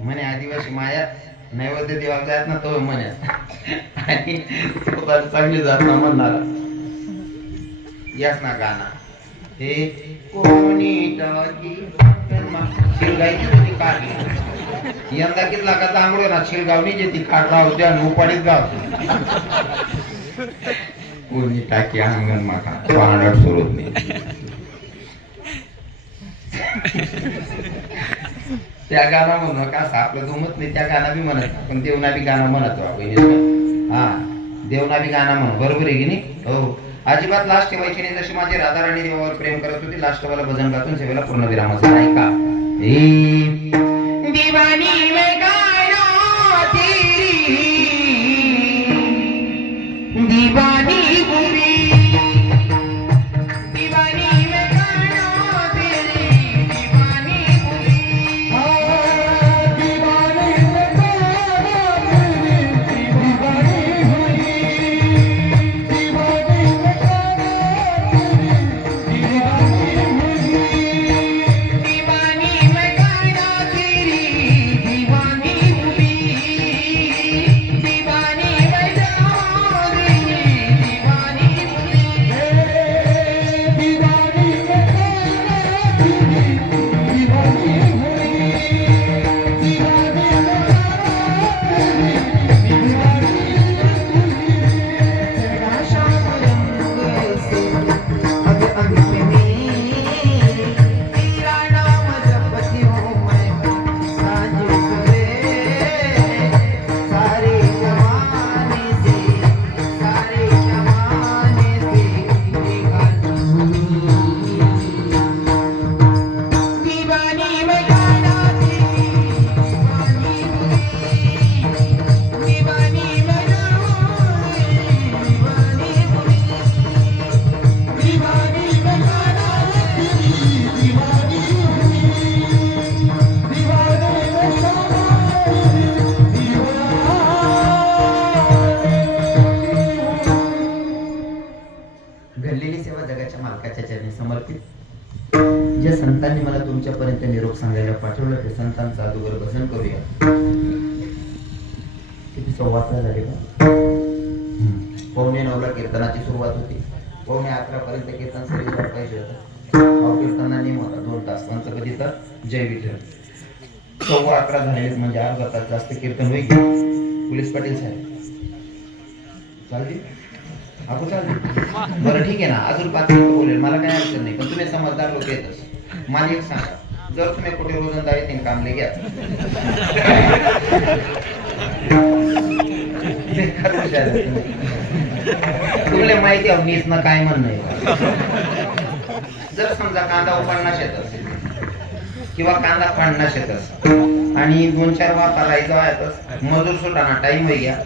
म्हणे आदिवासी माया नैवेद्य देवाला जात ना तो म्हणे आणि स्वतः चांगली जात ना म्हणणारा याच ना गाणं हे कोणी टाकी शिलगायची होती काढली यंदा कितला का चांगलो ना शिलगावनी जे ती काढला होती आणि उपाडीत गाव कोणी टाकी अंगण माका पाहणार सुरूच नाही त्या गाणं म्हणून का आपलं दुमत नाही त्या गाणं बी म्हणत पण देवना बी गाणं म्हणतो आपण हा देवना बी गाणं म्हण बरोबर आहे की नाही हो अजिबात लास्ट ठेवायची नाही जशी माझी राधा राणी देवावर प्रेम करत होती लास्ट वाला भजन गातून सेवेला पूर्ण विरामाचा नाही का दीवानी में गाना तेरी दीवानी गुरी घडलेली सेवा जगाच्या मालकाच्या चरणी समर्पित ज्या संतांनी मला तुमच्यापर्यंत निरोप सांगायला पाठवलं ते संतांचं अगोदर भजन करूया किती 11:15 झाले का 9:15 कीर्तनाची सुरुवात होती 9:11 पर्यंत कीर्तन सरी पाहिजे होतं कीर्तना नियम होता 2 तास त्यांचं कधी तर जय विठ्ठल 11:15 झाले म्हणजे अर्धा तास जास्त कीर्तन होईल पोलीस पाटील साहेब चालते आपण चालते बरं ठीक आहे ना अजून 5 मिनिटं बोलेल मला काही अडचण नाही पण तुम्ही समजदार लोक येतच मला एक सांगा जर तुम्ही कुठे रोजंदारी येतील कामले घ्या तुम्हाला माहिती आहे मीच ना काय म्हणणं जर समजा कांदा उपडण्यास येत असेल किंवा कांदा फाडण्यास येत असेल आणि 2-4 वाफा राहायचा येतच मजूर सुटाना टाइम होई घ्या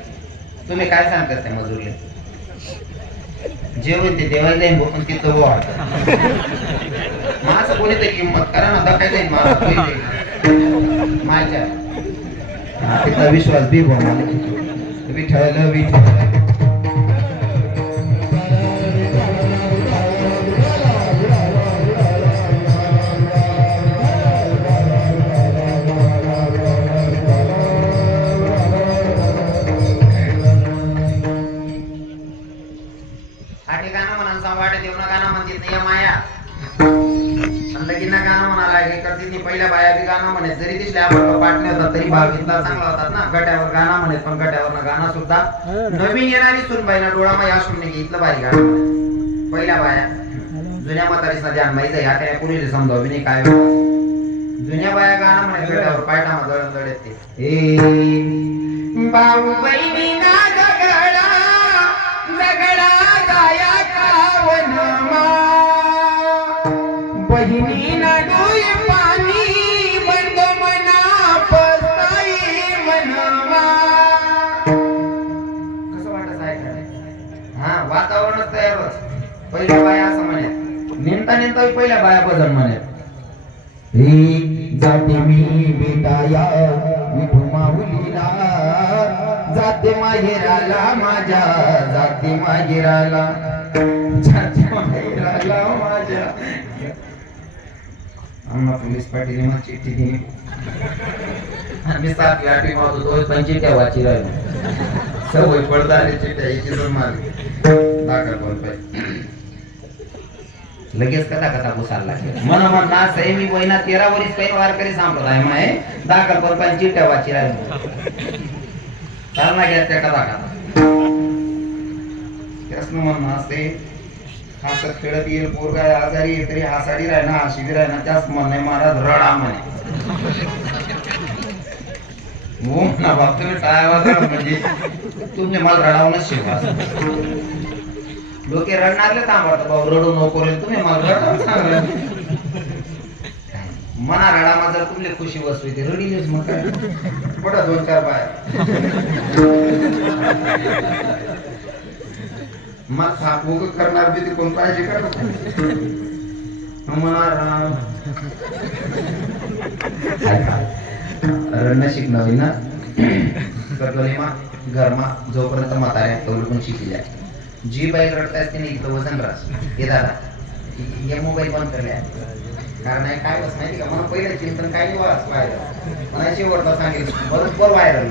तुम्ही काय सांगतात त्या मजूरले जेवण ते देवायला जाईन पण तिथं वाटत माझं कोणीतरी किंमत करा ना आता काय जाईल माझ्या तिथं विश्वास बी बोला विठ्ठल विठ्ठल पहिल्या बाया बी गाणं म्हणत जरी दिसल्या आपण पाटणे होतात तरी भागीतला चांगला होतात ना गट्यावर गाणं म्हणत पण गट्यावर गाणं सुद्धा नवीन येणारी सुनबाईना डोळामा या सुनने इथलं बाई गाणं म्हणत पहिल्या बाया जुन्या म्हातारीसना ध्यान माहिती आहे आता कुणी समजावी नाही काय जुन्या बाया गाणं म्हणत गट्यावर पायटामा दळण येते ए भाऊ बहिणीना झगडा झगडा गाया कावनमा बहिणीना डोळे वातावरणच तयार होत पहिल्या बाया असं म्हणत नेमता नेमता पहिल्या बाया भजन म्हणत जाते मी बेटाया विठू माऊलीला जाते माहेराला माझ्या जाते माहेराला जाते माहेराला माझ्या आम्हाला पोलीस पाटील चिठ्ठी दिली मी 7वी 8वी मध्ये होतो पण चिट्ट्या वाची राहिलो सवय पडताले चिट्ट्या याची तर मारली दाखल पण लगेच कथा घुसायला लागले मन म्हणणार सही मी महिना 13 वर्ष काही वारकरी संप्रदाय माय दाखल पण चिट्ट्या वाची राहिलो चालना घ्या त्या कथा त्यासनं म्हणणं असते हसत खेळत येईल पोरगा आजारी तरी हासाडी राहिना हाशिबी राहिना त्याच म्हणणे महाराज रडा म्हणे हो ना बाप तुम्ही टाळावा म्हणजे तुम्ही मला रडावूनच शिकवा लोके रडणारले थांबवतात भाऊ रडू नको रे तुम्ही मला रडावून सांगलं मना रडामा जर तुमले खुशी वस्तू ते रडीलेच मग काय पडा 2-4 बाया मग सापूक करणार बी ते कोण पाहिजे का रडणं शिकणं ना कर्दलीमा घरमा जोपर्यंत म्हाताऱ्या तोवर पण शिकल्या जी बाई रडतायत तिने इथं वजन रास हे दादा हे मोबाईल बंद करल्या कारण काय बस माहिती का मला पहिलं चिंतन काय वाच पाहिलं मला शेवटला सांगेल बरोबर व्हायरल